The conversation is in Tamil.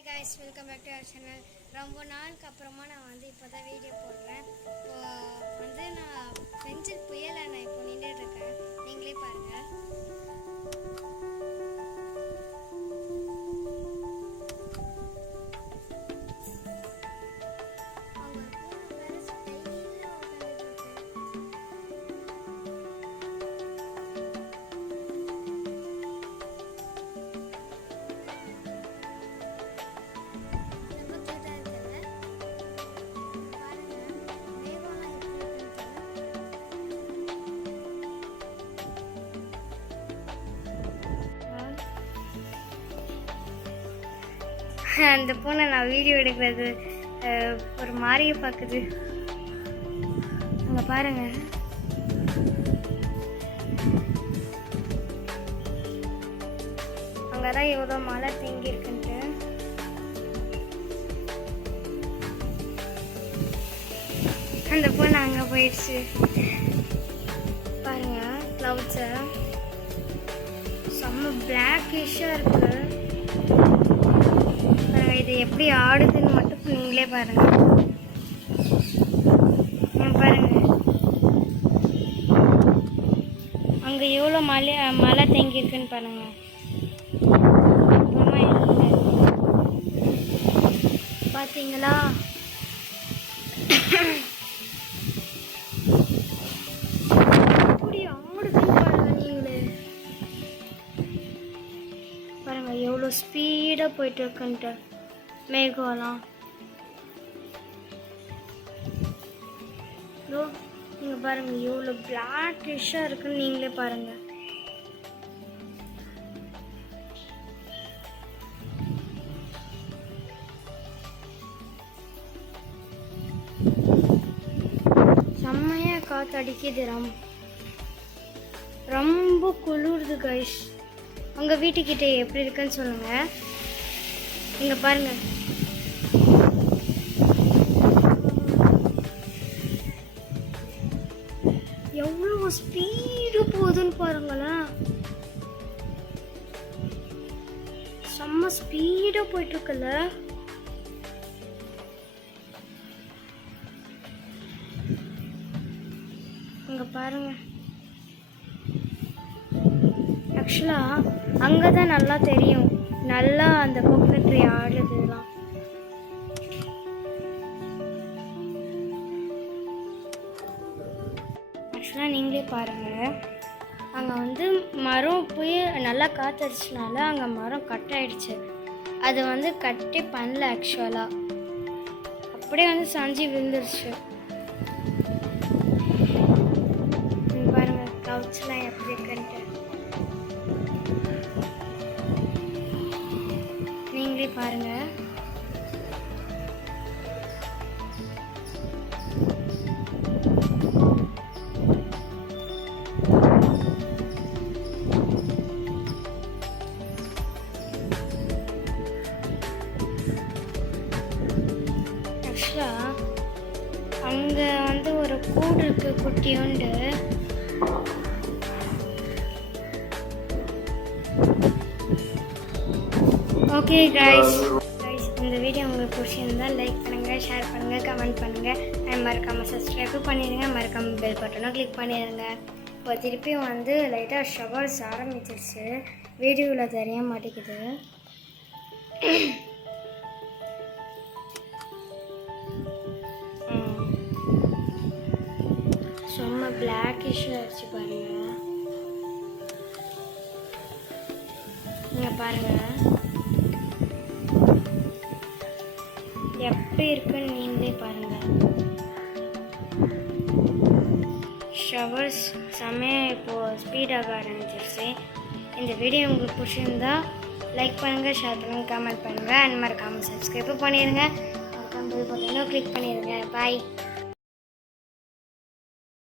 Hi guys, welcome back to our channel. ரொம்ப நாளுக்கு அப்புறமா நான் இப்போ தான் வீடியோ போடுறேன். நான் பெஞ்சில் புயலை நான் இப்போ நின்றுட்டுருக்கேன். நீங்களே பாருங்கள். அந்த பூனை நான் வீடியோ எடுக்கிறது ஒரு மாதிரியே பார்க்குது. அங்கே பாருங்க, அங்கதான் எவ்வளோ மழை தேங்கி இருக்குன்ட்டு. அந்த பூனை அங்கே போயிடுச்சு பாருங்க. கிளவுட்ஸை செம்ம பிளாக்கிஷாக இருக்கு. இது எப்படி ஆடுதுன்னு மட்டும் நீங்களே பாருங்க. பாருங்க, அங்கே எவ்வளோ மழை தேங்கி இருக்குன்னு பாருங்க. பார்த்தீங்களா? எப்படி ஆடுதுன்னு பாருங்க நீங்களே. பாருங்க எவ்வளோ ஸ்பீடாக போயிட்டு இருக்குன்ட்டு மேகம்லாம். நீங்க பாருங்க எவ்வளோ பிளாக்கிஷாக இருக்குன்னு நீங்களே பாருங்க. செம்மையா காற்று அடிக்குது. ரொம்ப குளிருது கைஸ். உங்க வீட்டுக்கிட்ட எப்படி இருக்குன்னு சொல்லுங்க. இங்க பாருங்க, எவ்வளவு ஸ்பீடு போகுதுன்னு பாருங்களேன். செம்ம ஸ்பீடா போயிட்டு இருக்குல்ல. இங்க பாருங்க, ஆக்சுவலா அங்கதான் நல்லா தெரியும், நல்லா அந்த கோகனட் ட்ரீ ஆடுறதுலாம். ஆக்சுவலாக நீங்களே பாருங்கள், அங்கே மரம் போய் நல்லா காற்றடிச்சனால அங்கே மரம் கட் ஆயிடுச்சு. அது கட்டே பண்ணல. ஆக்சுவலாக அப்படியே சாஞ்சி விழுந்துருச்சு. பாருங்கள் கவுச்லாம் எப்படி இருக்குன்ட்டு நீங்களே பாருங்கள். அங்கே ஒரு கூடு இருக்கு குட்டியோண்டு. ஓகே கைஸ், இந்த வீடியோ உங்களுக்கு பிடிச்சிருந்தால் லைக் பண்ணுங்கள், ஷேர் பண்ணுங்கள், கமெண்ட் பண்ணுங்கள். மறக்காமல் சப்ஸ்கிரைப் பண்ணிடுங்க. மறக்காமல் பெல் பட்டனும் கிளிக் பண்ணிடுங்க. இப்போ திருப்பியும் லைட்டாக ஷவர்ஸ் ஆரம்பிச்சிருச்சு. வீடியோவில் தெரிய மாட்டேங்குது. செம்ம பிளாக்கிஷாக ஆயிடுச்சு பாருங்க. நீங்கள் பாருங்க எப்படி இருக்குன்னு நீங்களே பாருங்க. ஷவர்ஸ் செம்மையாக இப்போது ஸ்பீடாக ஆரம்பிச்சிருச்சு. இந்த வீடியோ உங்களுக்கு பிடிச்சிருந்தா லைக் பண்ணுங்கள், ஷேர் பண்ணுங்கள், கமெண்ட் பண்ணுங்கள். மறக்காமல் சப்ஸ்கிரைப் பண்ணிடுங்க. மறக்காமல் பெல் பட்டனை கிளிக் பண்ணிடுங்க. பாய்.